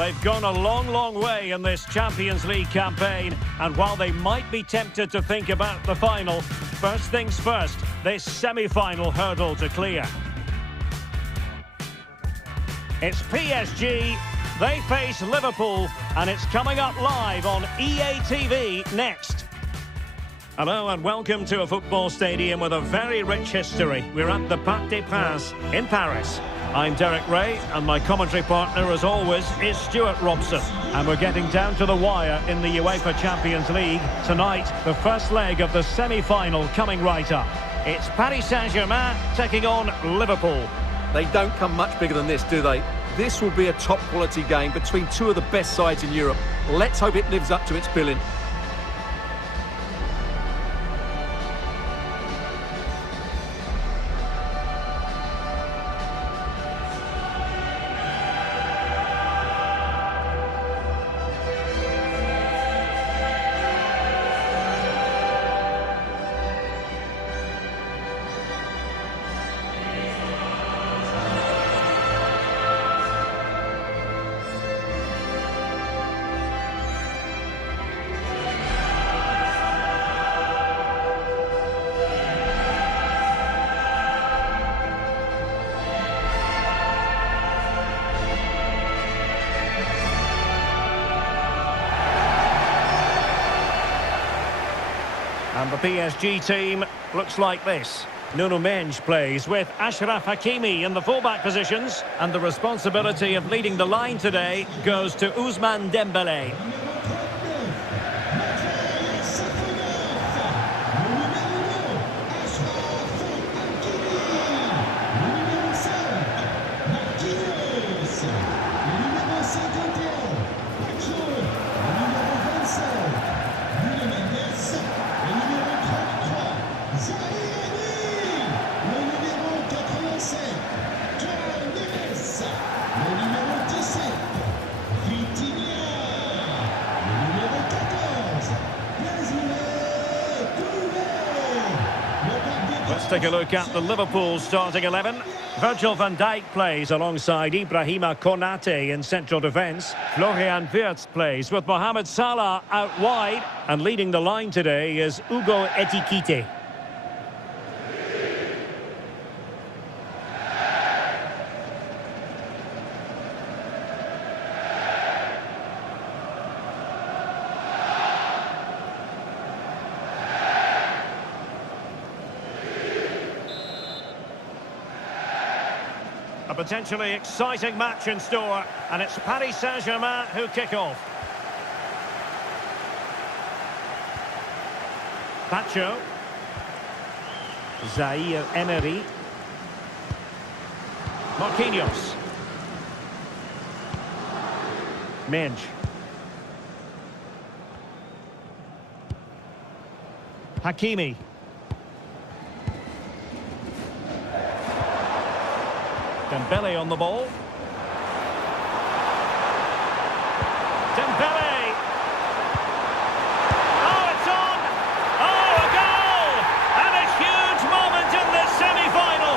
They've gone a long, long way in this Champions League campaign, and while they might be tempted to think about the final, first things first, this semi-final hurdle to clear. It's PSG, they face Liverpool, and it's coming up live on EA TV next. Hello and welcome to a football stadium with a very rich history. We're at the Parc des Princes in Paris. I'm Derek Ray, and my commentary partner, as always, is Stuart Robson. And we're getting down to the wire in the UEFA Champions League. Tonight, the first leg of the semi-final coming right up. It's Paris Saint-Germain taking on Liverpool. They don't come much bigger than this, do they? This will be a top-quality game between two of the best sides in Europe. Let's hope it lives up to its billing. And the PSG team looks like this. Nuno Mendes plays with Achraf Hakimi in the fullback positions, and the responsibility of leading the line today goes to Ousmane Dembélé. Let's take a look at the Liverpool starting 11. Virgil van Dijk plays alongside Ibrahima Konate in central defence. Florian Wirtz plays with Mohamed Salah out wide. And leading the line today is Hugo Ekitike. A potentially exciting match in store, and it's Paris Saint-Germain who kick off. Pacho. Zaire Emery. Marquinhos. Mendes. Hakimi. Dembélé on the ball. Dembélé! Oh, it's on! Oh, a goal! And a huge moment in this semi-final.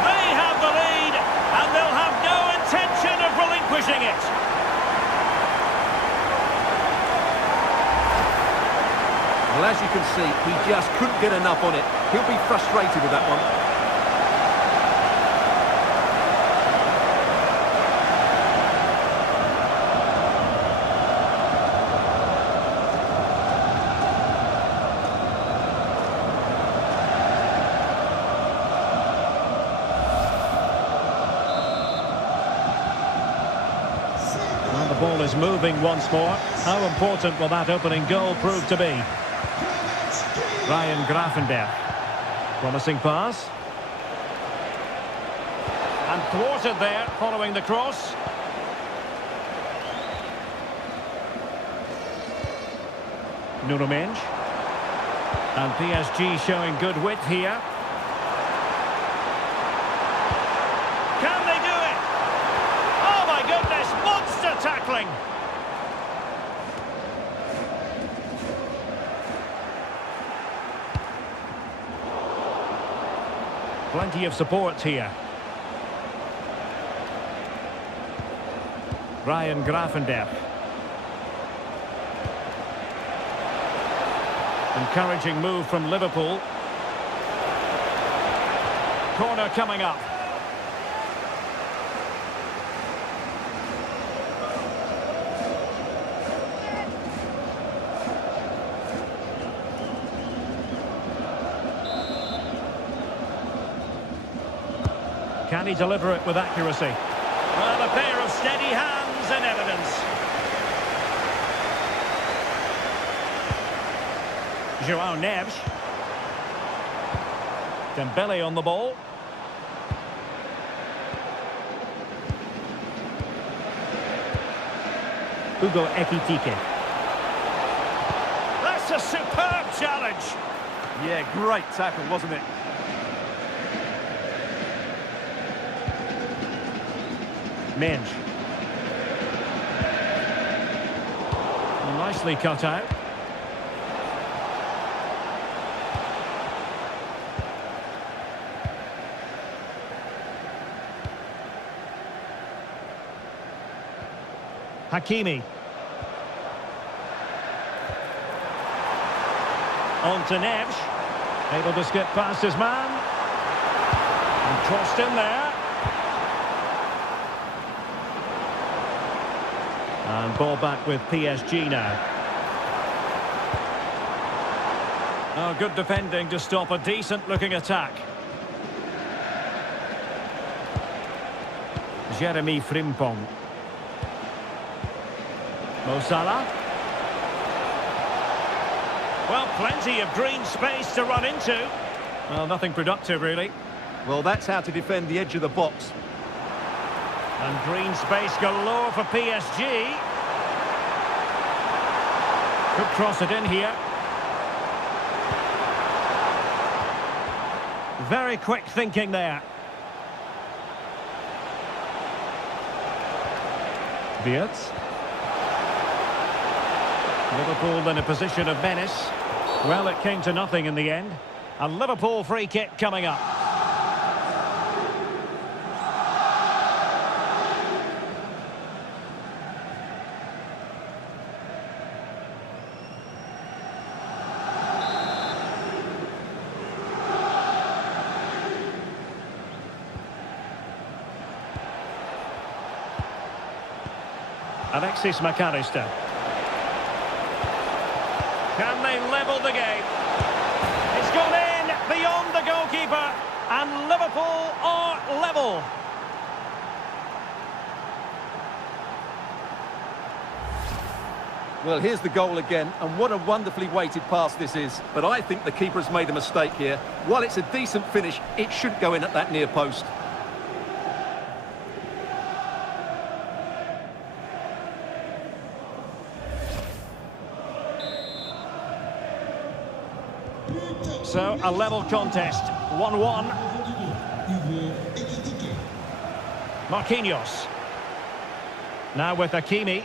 They have the lead, and they'll have no intention of relinquishing it. Well, as you can see, he just couldn't get enough on it. He'll be frustrated with that one. The ball is moving once more. How important will that opening goal prove to be? Ryan Gravenberch. Promising pass. And thwarted there following the cross. Nuno Mendes. And PSG showing good width here. Can they do it? Oh my goodness, monster tackling! Plenty of support here. Ryan Gravenberch. Encouraging move from Liverpool. Corner coming up. Can he deliver it with accuracy? Well, a pair of steady hands in evidence. João Neves. Dembele on the ball. Hugo Ekitike. That's a superb challenge. Yeah, great tackle, wasn't it? Menj. Nicely cut out. Hakimi. On to Neves. Able to skip past his man. And crossed in there. And ball back with PSG now. Oh, good defending to stop a decent-looking attack. Jeremy Frimpong. Mo Salah. Well, plenty of green space to run into. Well, nothing productive, really. Well, that's how to defend the edge of the box. And green space galore for PSG. Could cross it in here. Very quick thinking there. Wirtz. Liverpool in a position of menace. Well, it came to nothing in the end. A Liverpool free kick coming up. Alexis McAllister. Can they level the game? It's gone in beyond the goalkeeper, and Liverpool are level. Well, here's the goal again, and what a wonderfully weighted pass this is. But I think the keeper's made a mistake here. While it's a decent finish, it should go in at that near post. So, a level contest, 1-1. Marquinhos. Now with Hakimi.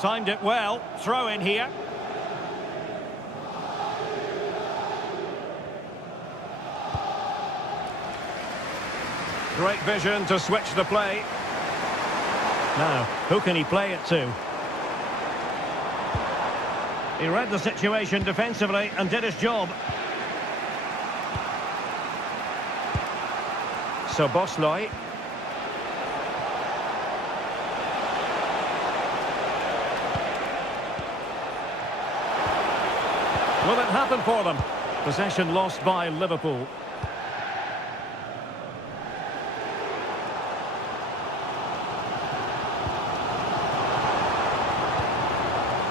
Timed it well. Throw in here. Great vision to switch the play. Now, who can he play it to? He read the situation defensively and did his job. So Bosley. Will it happen for them? Possession lost by Liverpool.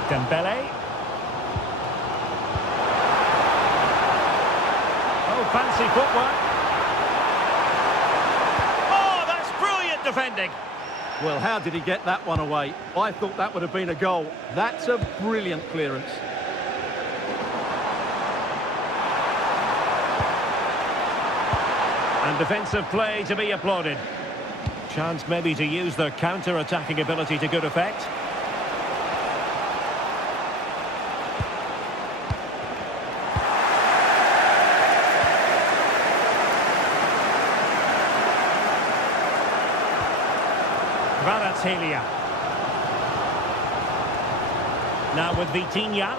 Dembele. Fancy footwork. Oh, that's brilliant defending. Well, how did he get that one away? I thought that would have been a goal. That's a brilliant clearance. And defensive play to be applauded. Chance maybe to use their counter-attacking ability to good effect. Kvaratskhelia. Now with Vitinha.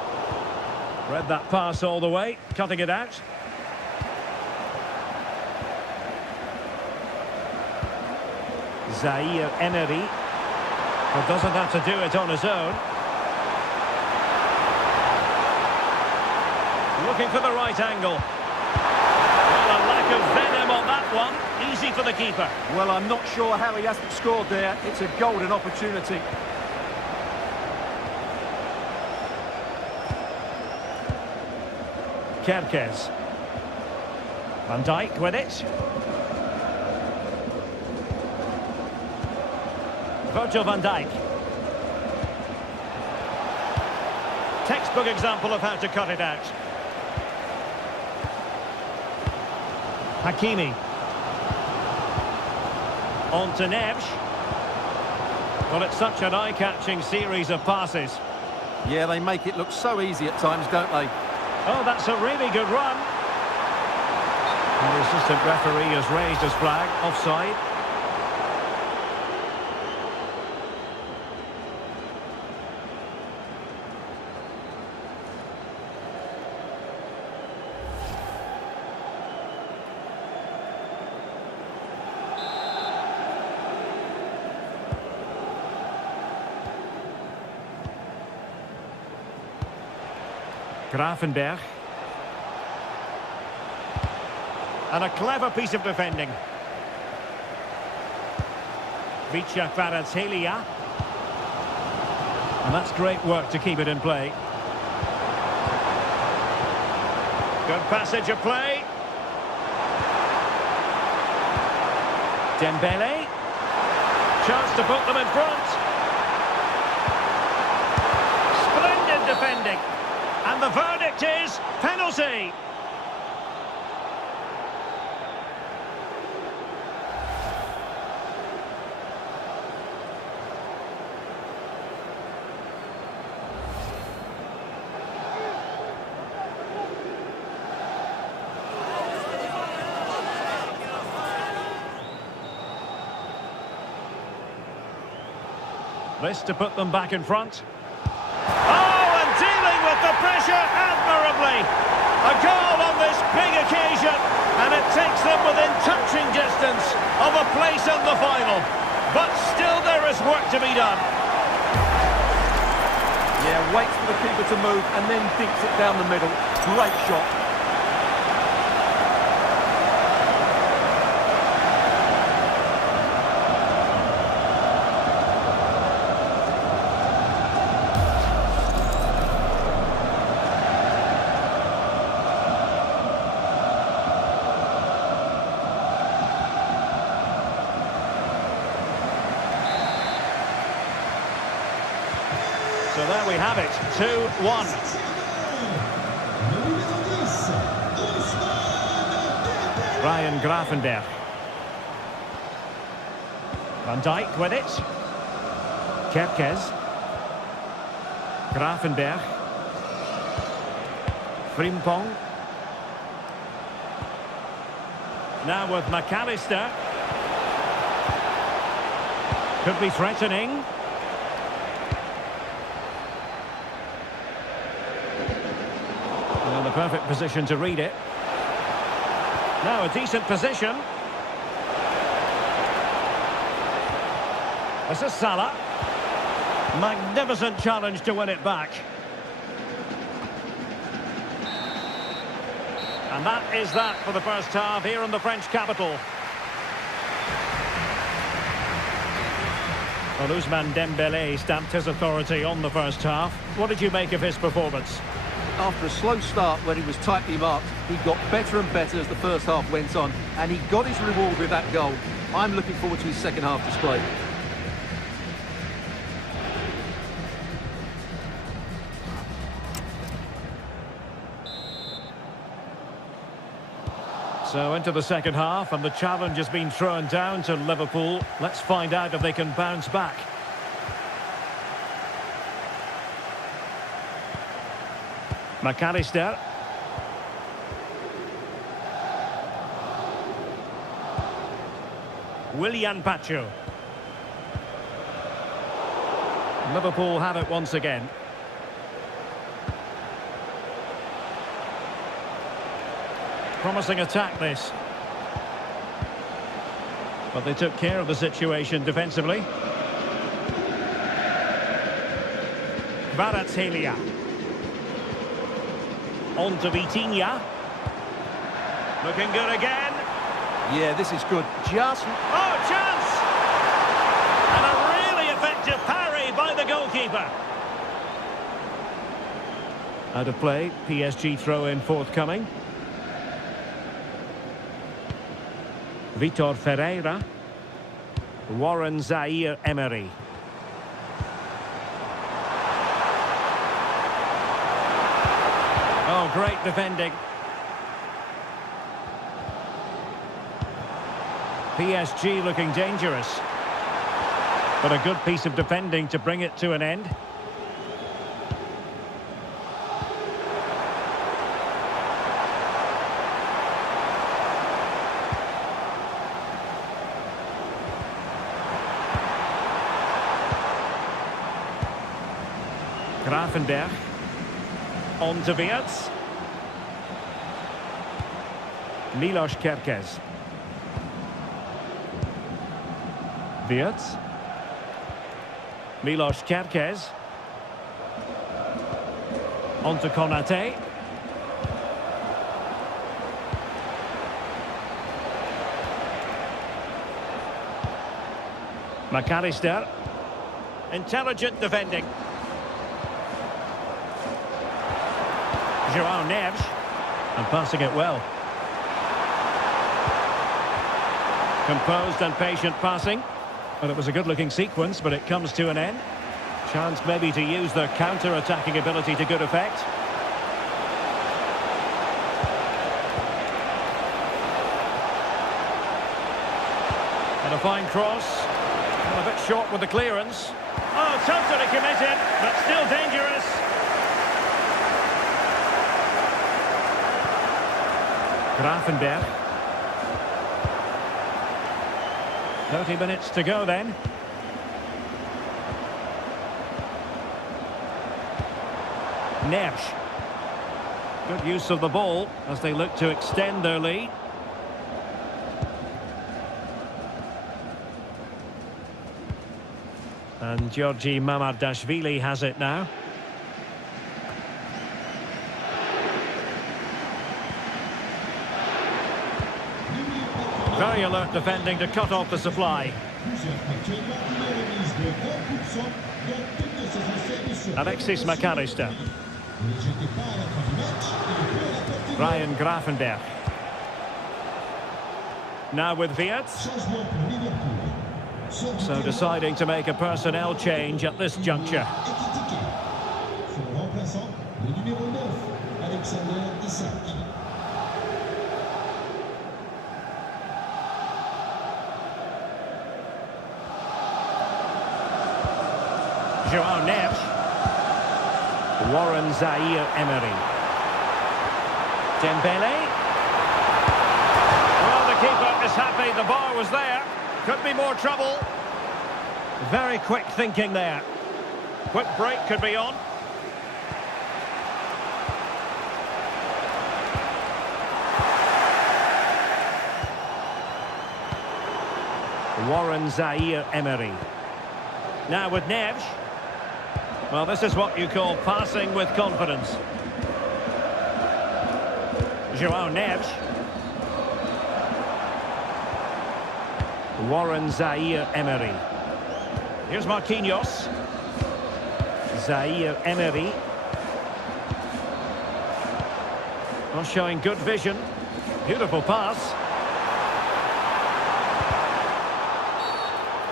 Read that pass all the way, cutting it out. Zaire Emery. But doesn't have to do it on his own. Looking for the right angle. Well, a lack of venom on that one. Easy for the keeper. Well, I'm not sure how he hasn't scored there. It's a golden opportunity. Kerkez. Van Dijk with it. Virgil van Dijk. Textbook example of how to cut it out. Hakimi. On to Neves. Well, it's such an eye-catching series of passes. Yeah, they make it look so easy at times, don't they? Oh, that's a really good run. And the assistant referee has raised his flag, offside. Gravenberg. And a clever piece of defending. Vicha Kvaratskhelia. And that's great work to keep it in play. Good passage of play. Dembele. Chance to put them in front. Splendid defending. And the verdict is penalty. This to put them back in front. The pressure admirably. A goal on this big occasion, and it takes them within touching distance of a place in the final. But still there is work to be done. Yeah, waits for the keeper to move and then dinks it down the middle. Great shot. So there we have it, 2-1. Ryan Gravenberg. Van Dijk with it. Kerkez. Gravenberg. Frimpong. Now with McAllister. Could be threatening. Well, the perfect position to read it. Now a decent position. This is Salah. Magnificent challenge to win it back. And that is that for the first half here in the French capital. Well, Ousmane Dembele stamped his authority on the first half. What did you make of his performance? After a slow start when he was tightly marked, he got better and better as the first half went on, and he got his reward with that goal. I'm looking forward to his second half display. So into the second half, and the challenge has been thrown down to Liverpool. Let's find out if they can bounce back. McAllister. Willian Pacho. Liverpool have it once again. Promising attack, this. But they took care of the situation defensively. Kvaratskhelia. On to Vitinha. Looking good again. Yeah, this is good. Just... Oh, chance! And a really effective parry by the goalkeeper. Out of play, PSG throw-in forthcoming. Vitor Ferreira. Warren Zaire-Emery. Oh, great defending. PSG looking dangerous. But a good piece of defending to bring it to an end. Grafenberg. On to Wirtz. Milos Kerkez. Wirtz. Milos Kerkez. On to Konate. McAllister. Intelligent defending. João Neves. And passing it well. Composed and patient passing. Well, it was a good-looking sequence, but it comes to an end. Chance maybe to use their counter-attacking ability to good effect. And a fine cross. Well, a bit short with the clearance. Oh, totally committed, but still dangerous. Grafenberg. 30 minutes to go then. Neves. Good use of the ball as they look to extend their lead. And Georgi Mamardashvili has it now. Very alert defending to cut off the supply. Alexis McAllister. Ryan Grafenberg. Now with Wirtz. So deciding to make a personnel change at this juncture. João Neves. Warren Zaire-Emery. Dembele. Well, the keeper is happy the bar was there. Could be more trouble. Very quick thinking there. Quick break could be on. Warren Zaire-Emery. Now with Neves. Well, this is what you call passing with confidence. João Neves. Warren Zaire-Emery. Here's Marquinhos. Zaire-Emery. Well, showing good vision. Beautiful pass.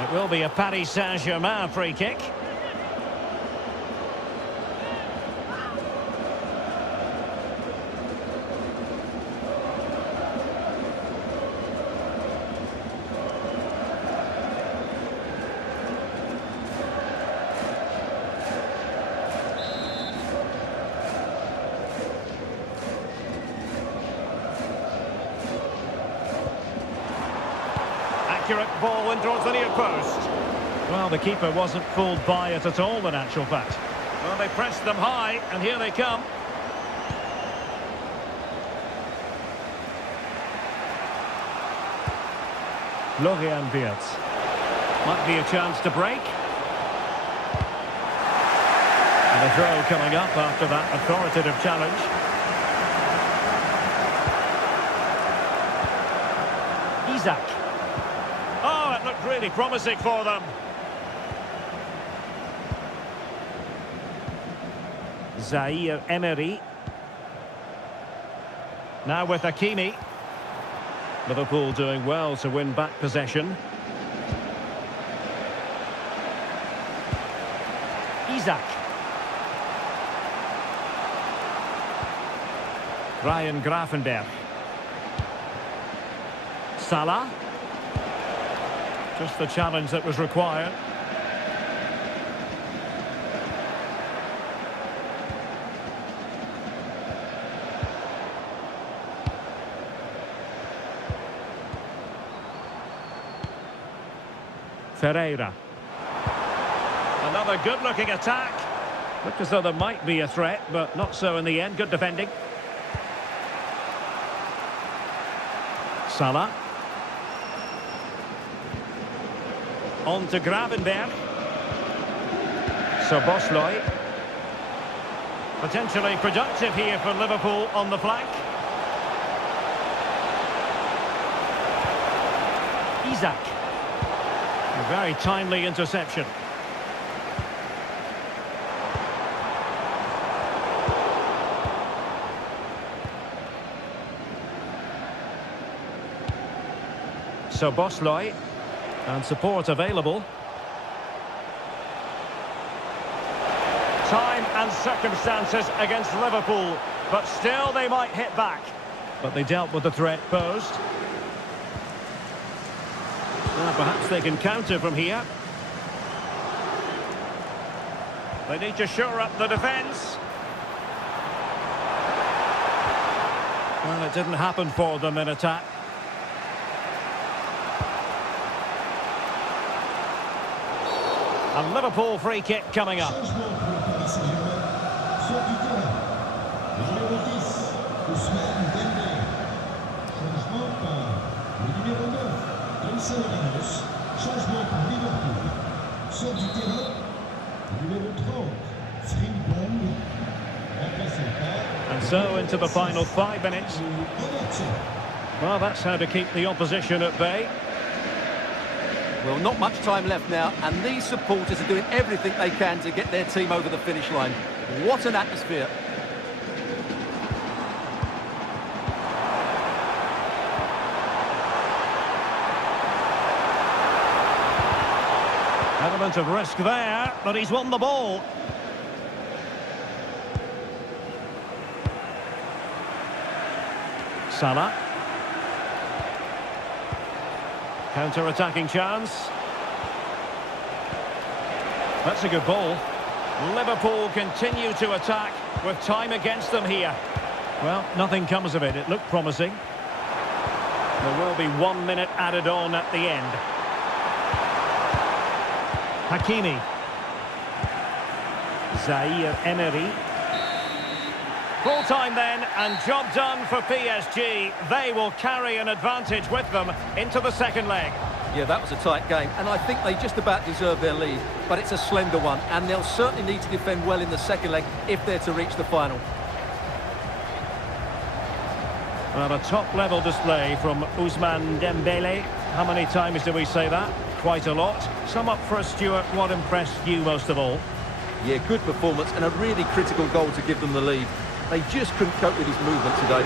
It will be a Paris Saint-Germain free kick. Accurate ball in towards the near post. Well, the keeper wasn't fooled by it at all, in actual fact. Well, they pressed them high, and here they come. Florian Wirtz. Might be a chance to break. And a throw coming up after that authoritative challenge. Isaac. Oh, it looked really promising for them. Zaire Emery. Now with Hakimi. Liverpool doing well to win back possession. Isaac. Ryan Gravenberch. Salah. Just the challenge that was required. Ferreira. Another good-looking attack. Looked as though there might be a threat, but not so in the end. Good defending. Salah. On to Gravenberch. Szoboszlai. Potentially productive here for Liverpool on the flank. Isaac. A very timely interception. Szoboszlai. And support available. Time and circumstances against Liverpool, but still they might hit back. But they dealt with the threat posed. Well, perhaps they can counter from here. They need to shore up the defence. Well, it didn't happen for them in attack. A Liverpool free kick coming up. And so into the final 5 minutes. Well, that's how to keep the opposition at bay. Well, not much time left now, and these supporters are doing everything they can to get their team over the finish line. What an atmosphere. Element of risk there, but he's won the ball. Salah. Counter-attacking chance. That's a good ball. Liverpool continue to attack with time against them here. Well, nothing comes of it. It looked promising. There will be 1 minute added on at the end. Hakimi. Zaire Emery. Full time then, and job done for PSG. They will carry an advantage with them into the second leg. Yeah, that was a tight game, and I think they just about deserve their lead. But it's a slender one, and they'll certainly need to defend well in the second leg if they're to reach the final. Well, a top-level display from Ousmane Dembele. How many times do we say that? Quite a lot. Sum up for us, Stuart. What impressed you most of all? Yeah, good performance and a really critical goal to give them the lead. They just couldn't cope with his movement today.